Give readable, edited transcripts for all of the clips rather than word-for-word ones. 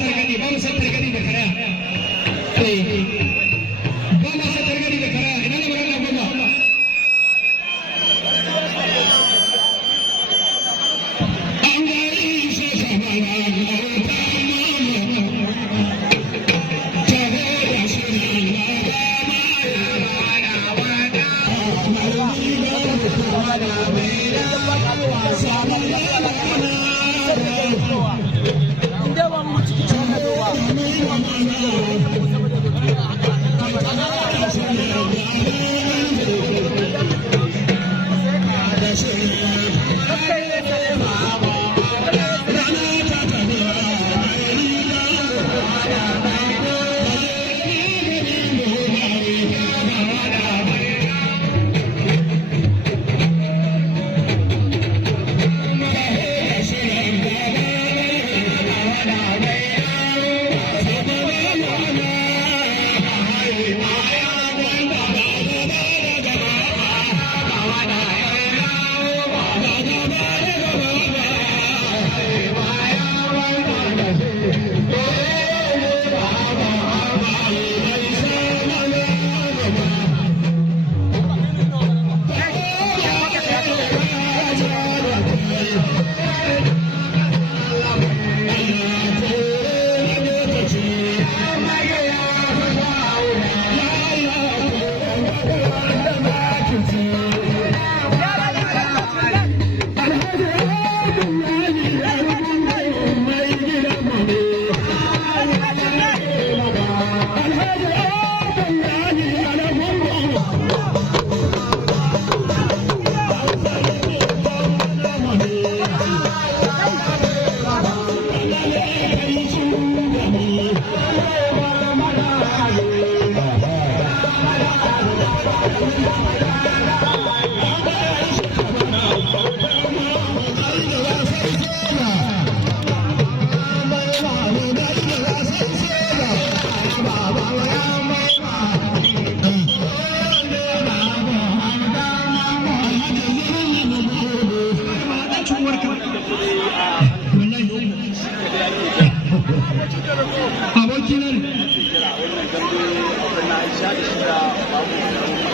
targaɗe ba mu san targaɗe da karaya ba mu san targaɗe da karaya ina ne magana goma an gari sai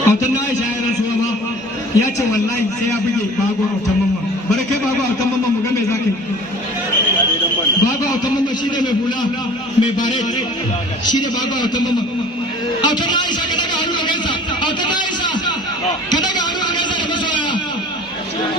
autan na Aisha ya rasuwa ma ya ce wallahi sai ya buge bago autan mamma bari kai bago autan mamma mu ga me zaka yi bago autan mamma shine mai hula mai bare shine bago autan mamma autan na Aisha ka daga hannu a gaisa autan na Aisha ka daga hannu a gaisa da masoya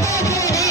Hey!